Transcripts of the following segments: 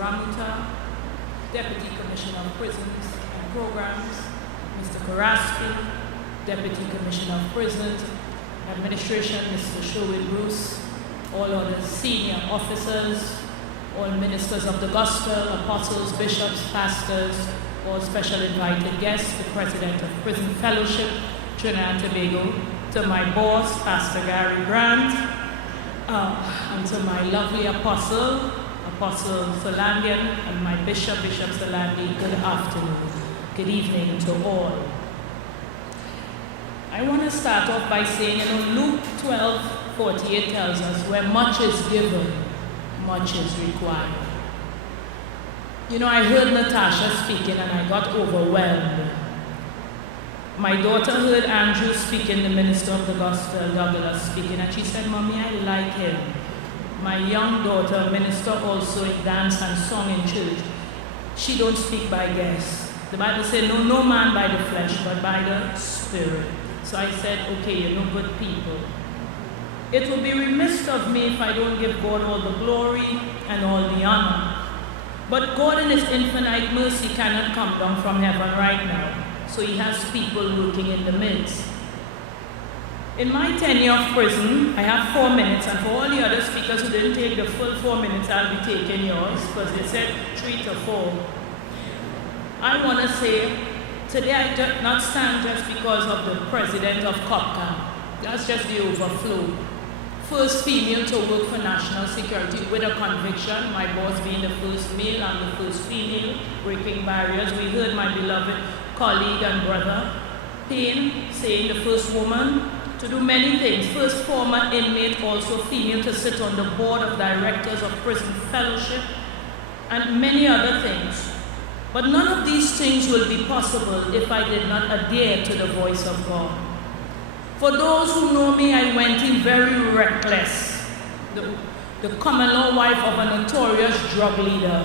Ramuta, Deputy Commissioner of Prisons and Programs, Mr. Karaspi, Deputy Commissioner of Prisons, Administration, Mr. Sherwood Bruce, all other senior officers, all ministers of the gospel, apostles, bishops, pastors, all special invited guests, the President of Prison Fellowship, Trinidad and Tobago, to my boss, Pastor Gary Grant, and to my lovely Apostle Solandian, and my Bishop Solandi, good afternoon, good evening to all. I want to start off by saying, Luke 12:48 tells us, where much is given, much is required. I heard Natasha speaking and I got overwhelmed. My daughter heard Andrew speaking, the minister of the gospel, Douglas, speaking, and she said, "Mommy, I like him." My young daughter, minister also in dance and song in church, she don't speak by guess. The Bible said, no man by the flesh, but by the Spirit. So I said, okay, good people. It would be remiss of me if I don't give God all the glory and all the honor. But God in His infinite mercy cannot come down from heaven right now. So He has people working in the midst. In my tenure of prison, I have 4 minutes, and for all the other speakers who didn't take the full 4 minutes, I'll be taking yours, because they said 3 to 4. I want to say, today I do not stand just because of the president of COPCA. That's just the overflow. First female to work for national security with a conviction, my boss being the first male and the first female, breaking barriers. We heard my beloved colleague and brother, Payne, saying the first woman to do many things. First former inmate, also female, to sit on the board of directors of Prison Fellowship, and many other things. But none of these things will be possible if I did not adhere to the voice of God. For those who know me, I went in very reckless. The common law wife of a notorious drug leader.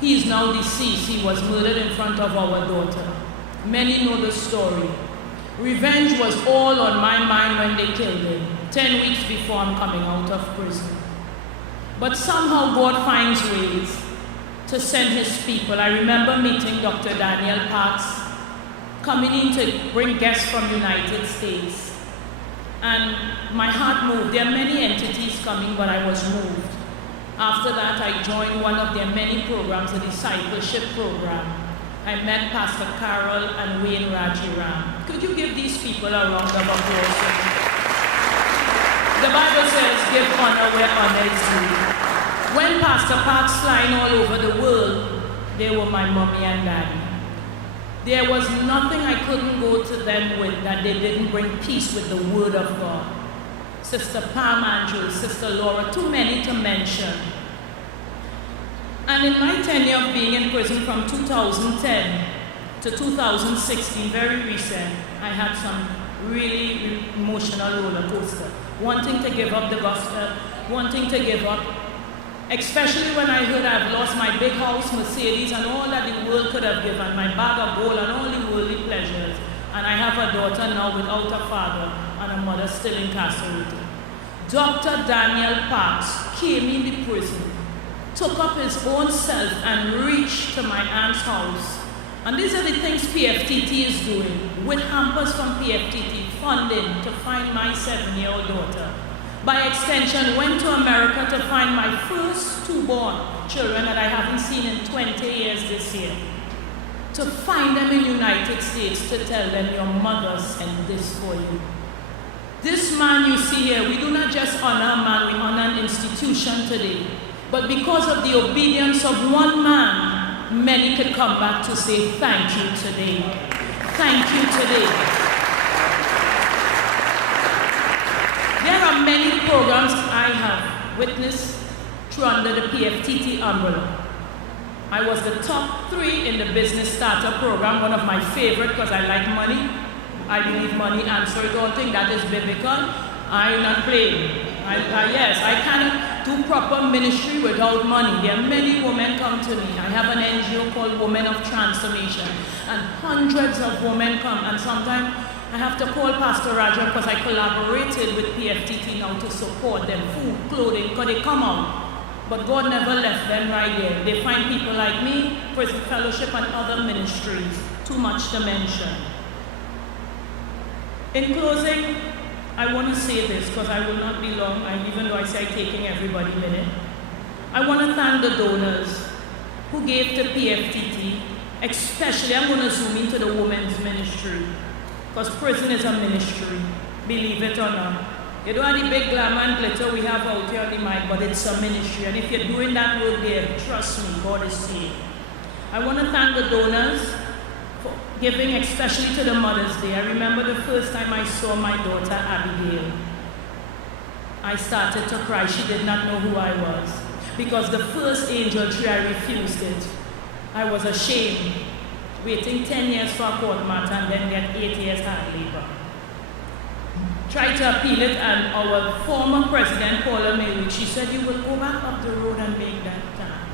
He is now deceased. He was murdered in front of our daughter. Many know the story. Revenge was all on my mind when they killed him, 10 weeks before I'm coming out of prison. But somehow God finds ways to send His people. I remember meeting Dr. Daniel Parks, coming in to bring guests from the United States. And my heart moved. There are many entities coming, but I was moved. After that, I joined one of their many programs, a discipleship program. I met Pastor Carol and Wayne Rajiram. Could you give these people a round of applause? The Bible says, give honor where honor is due. When Pastor Parks flying all over the world, they were my mommy and daddy. There was nothing I couldn't go to them with that they didn't bring peace with the Word of God. Sister Pam Andrews, Sister Laura, too many to mention. And in my tenure of being in prison from 2010 to 2016, very recent, I had some really emotional roller coaster. Wanting to give up the gospel, wanting to give up, especially when I heard I've lost my big house, Mercedes, and all that the world could have given, my bag of gold and all the worldly pleasures. And I have a daughter now without a father and a mother still incarcerated. Dr. Daniel Parks came in the prison, took up his own self and reached to my aunt's house. And these are the things PFTT is doing, with hampers from PFTT, funding to find my 7-year-old daughter. By extension, went to America to find my first 2 born children that I haven't seen in 20 years this year. To find them in the United States, to tell them your mother sent this for you. This man you see here, we do not just honor a man, we honor an institution today. But because of the obedience of one man, many could come back to say thank you today. Thank you today. There are many programs I have witnessed through under the PFTT umbrella. I was the top 3 in the Business Starter Program, one of my favorite because I like money. I believe money answers all things. That is biblical. I'm not playing. Yes, I cannot do proper ministry without money. There are many women come to me. I have an NGO called Women of Transformation, and hundreds of women come, and sometimes I have to call Pastor Raja because I collaborated with PFTT now to support them, food, clothing, because they come out. But God never left them right there. They find people like me, Prison Fellowship, and other ministries. Too much to mention. In closing, I want to say this because I will not be long, even though I say I'm taking everybody a minute. I want to thank the donors who gave to PFTT, especially I'm going to zoom into the women's ministry because prison is a ministry, believe it or not. You don't have the big glamour and glitter we have out here on the mic, but it's a ministry. And if you're doing that work there, trust me, God is seeing. I want to thank the donors for giving, especially to the Mother's Day. I remember the first time I saw my daughter, Abigail. I started to cry. She did not know who I was. Because the first angel tree, I refused it. I was ashamed, waiting 10 years for a court matter and then get 8 years hard labor. Tried to appeal it, and our former president, Paula May, she said, you will go back up the road and make that time.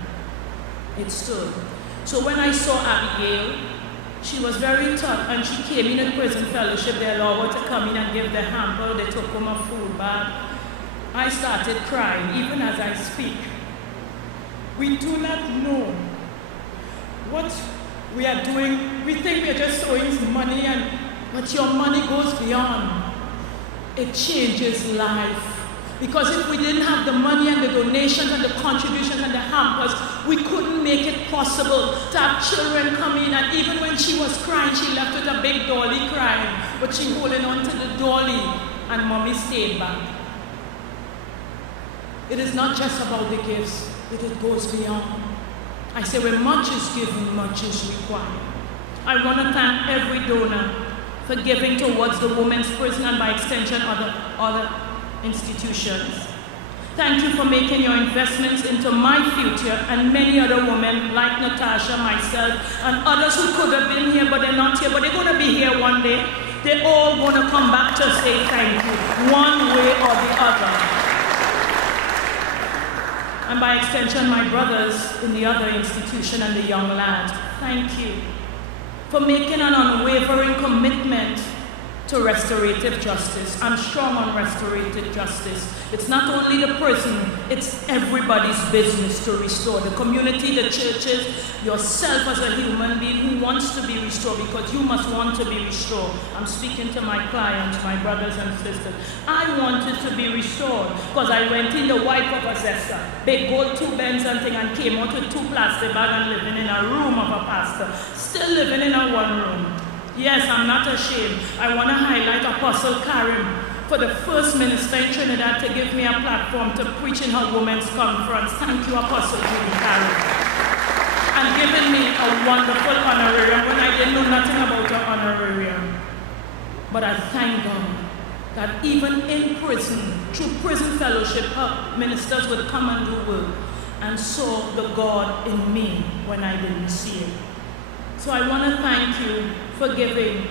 It stood. So when I saw Abigail, she was very tough, and she came in a prison fellowship. They allowed her to come in and give the hamper. They took home a food bag. I started crying, even as I speak. We do not know what we are doing. We think we are just throwing money, but your money goes beyond. It changes life. Because if we didn't have the money and the donations and the contributions and the hampers, we couldn't make it possible to have children come in. And even when she was crying, she left with a big dolly crying, but she holding on to the dolly, and mommy stayed back. It is not just about the gifts, it goes beyond. I say when much is given, much is required. I want to thank every donor for giving towards the women's prison and by extension other institutions. Thank you for making your investments into my future and many other women like Natasha, myself, and others who could have been here but they're not here, but they're going to be here one day. They're all going to come back to say thank you, one way or the other. And by extension, my brothers in the other institution and the young lads, thank you for making an unwavering commitment to restorative justice. I'm strong on restorative justice. It's not only the prison, it's everybody's business to restore. The community, the churches, yourself as a human being who wants to be restored, because you must want to be restored. I'm speaking to my clients, my brothers and sisters. I wanted to be restored because I went in the wife of a zesta, big gold 2 Benz and thing, and came out with 2 plastic bags and living in a room of a pastor, still living in a 1 room. Yes, I'm not ashamed. I want to highlight Apostle Karim for the first minister in Trinidad to give me a platform to preach in her women's conference. Thank you, Apostle Judy Karim. And giving me a wonderful honorarium when I didn't know nothing about her honorarium. But I thank God that even in prison, through prison fellowship, her ministers would come and do work and saw the God in me when I didn't see it. So I want to thank you for giving.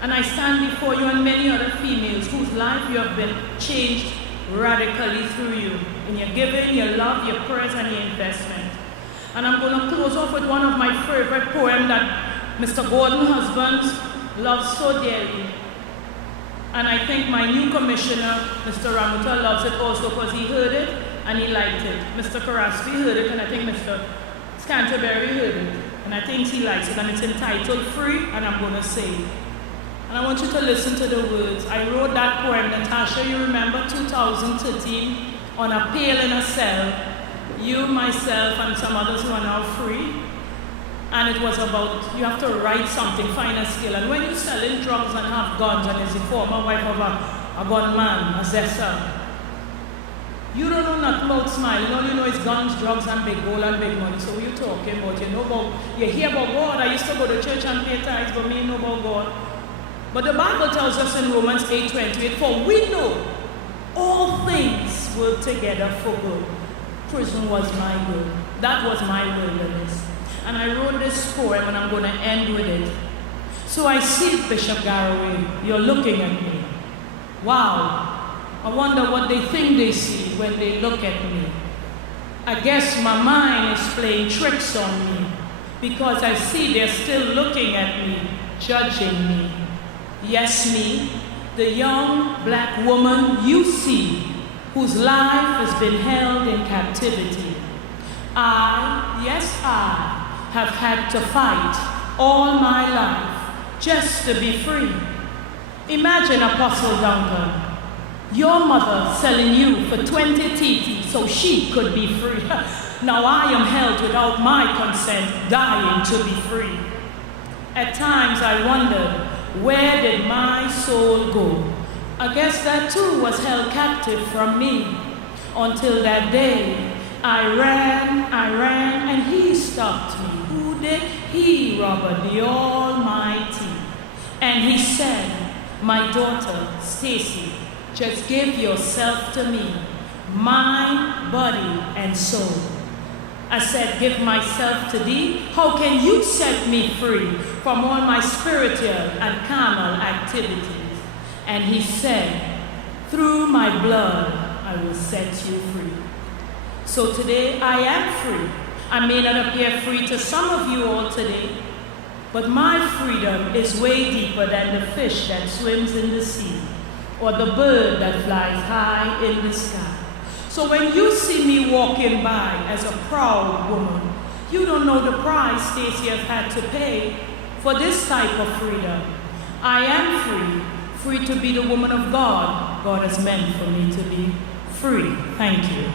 And I stand before you and many other females whose life you have been changed radically through you. In your giving, your love, your prayers, and your investment. And I'm going to close off with one of my favorite poems that Mr. Gordon Husbands loves so dearly. And I think my new commissioner, Mr. Ramuta, loves it also because he heard it and he liked it. Mr. Karaspi heard it, and I think Mr. Scanterbury heard it. And I think he likes it, and it's entitled Free, and I'm going to say it. And I want you to listen to the words. I wrote that poem, Natasha, you remember 2013, on a pail in a cell, you, myself, and some others who are now free. And it was about, you have to write something, find a skill. And when you're selling drugs and have guns, and is the former wife of a gunman, a zessa, you don't know nothing about smiling. All you know is guns, drugs, and big gold and big money. So what you talking about? You know about, you hear about God. I used to go to church and pay tithes, but me know about God. But the Bible tells us in Romans 8:28, for we know all things work together for good. Prison was my good. That was my wilderness. And I wrote this poem, and I'm going to end with it. So I see, Bishop Garraway, you're looking at me. Wow. I wonder what they think they see when they look at me. I guess my mind is playing tricks on me because I see they're still looking at me, judging me. Yes, me, the young black woman you see, whose life has been held in captivity. Yes, I have had to fight all my life just to be free. Imagine, Apostle Duncan, your mother selling you for 20 TT so she could be free. Now I am held without my consent, dying to be free. At times I wondered, where did my soul go? I guess that too was held captive from me. Until that day, I ran, and he stopped me. Who did? He, Robert, the Almighty. And he said, my daughter, Stacy, just give yourself to me, mind, body, and soul. I said, give myself to thee. How can you set me free from all my spiritual and carnal activities? And he said, through my blood, I will set you free. So today, I am free. I may not appear free to some of you all today, but my freedom is way deeper than the fish that swims in the sea or the bird that flies high in the sky. So when you see me walking by as a proud woman, you don't know the price Stacy has had to pay for this type of freedom. I am free to be the woman of God God has meant for me to be free. Thank you.